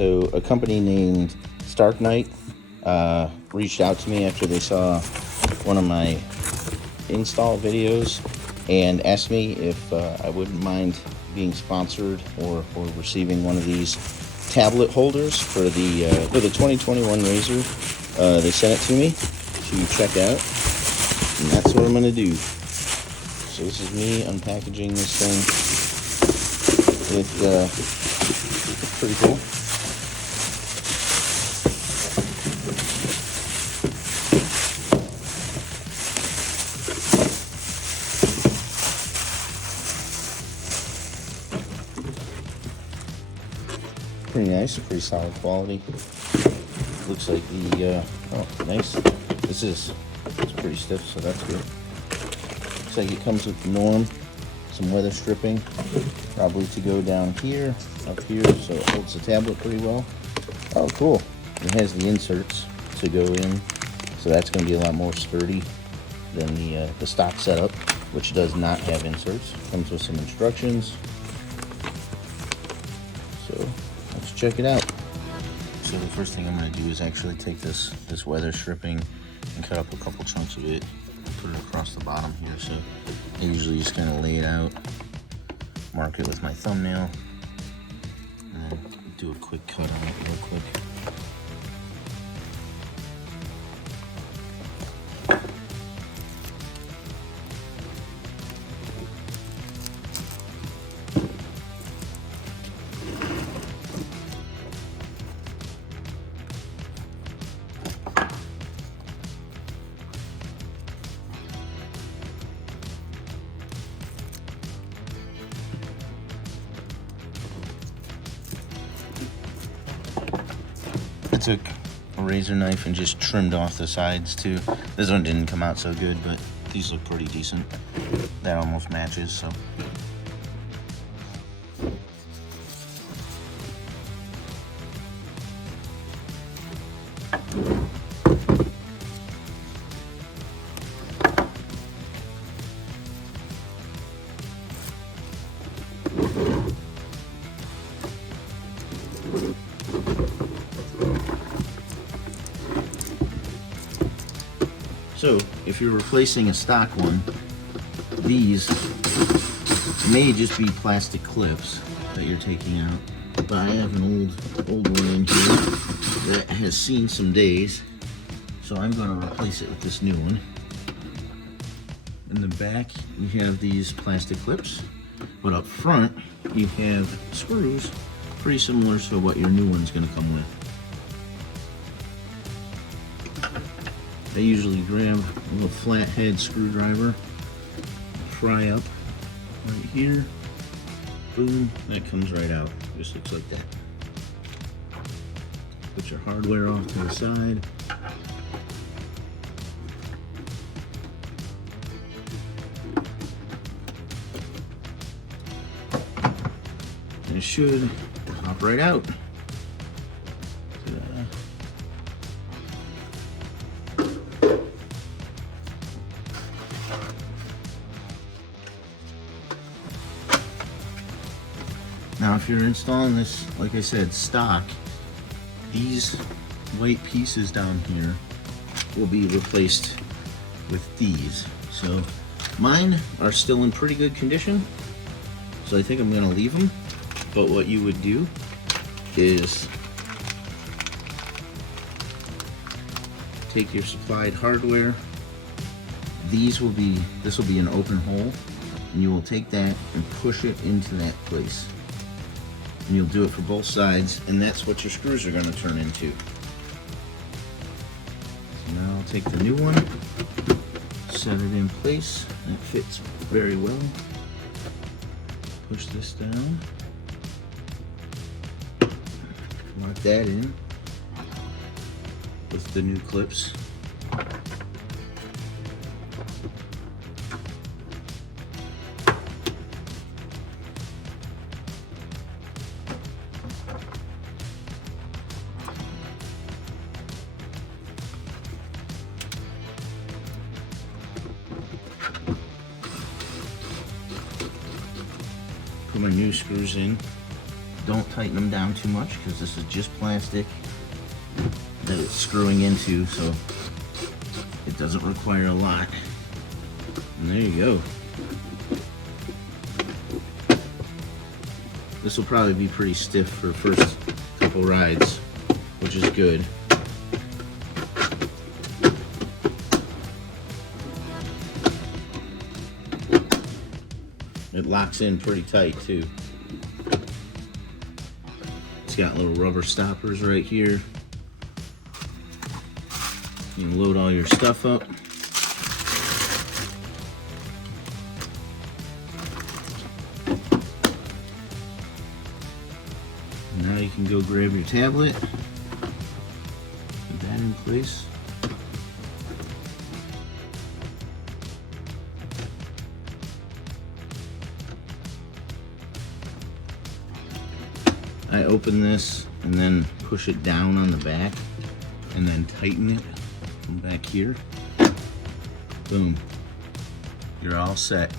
So a company named StarKnight reached out to me after they saw one of my install videos and asked me if I wouldn't mind being sponsored or receiving one of these tablet holders for the 2021 Razor. They sent it to me to check out, and that's what I'm gonna do. So this is me unpackaging this thing. It's pretty cool. Pretty nice, pretty solid quality. Looks like the oh, nice. It's pretty stiff, so that's good. Looks like it comes with the norm, some weather stripping, probably to go down here, up here, so it holds the tablet pretty well. Oh, cool. It has the inserts to go in, so that's going to be a lot more sturdy than the stock setup, which does not have inserts. Comes with some instructions. So let's check it out. So the first thing I'm going to do is actually take this weather stripping and cut up a couple chunks of it and put it across the bottom here. So I usually just kind of lay it out, mark it with my thumbnail, and then do a quick cut on it real quick. I took a razor knife and just trimmed off the sides too. This one didn't come out so good, but these look pretty decent. That almost matches, so. So, if you're replacing a stock one, these may just be plastic clips that you're taking out. But I have an old one in here that has seen some days, so I'm going to replace it with this new one. In the back, you have these plastic clips, but up front, you have screws, pretty similar to what your new one's going to come with. I usually grab a little flathead screwdriver, pry up right here, boom, that comes right out. Just looks like that. Put your hardware off to the side. And it should pop right out. Now, if you're installing this, like I said, stock, these white pieces down here will be replaced with these. So mine are still in pretty good condition, so I think I'm going to leave them. But what you would do is take your supplied hardware. This will be an open hole, and you will take that and push it into that place. And you'll do it for both sides, and that's what your screws are going to turn into. So now I'll take the new one, set it in place. That fits very well. Push this down. Lock that in with the new clips. Put my new screws in. don't tighten them down too much because this is just plastic that it's screwing into, so it doesn't require a lot. And there you go. This will probably be pretty stiff for the first couple rides, which is good. It locks in pretty tight too. It's got little rubber stoppers right here. You can load all your stuff up. Now you can go grab your tablet, put that in place. I open this and then push it down on the back and then tighten it from back here. Boom. You're all set.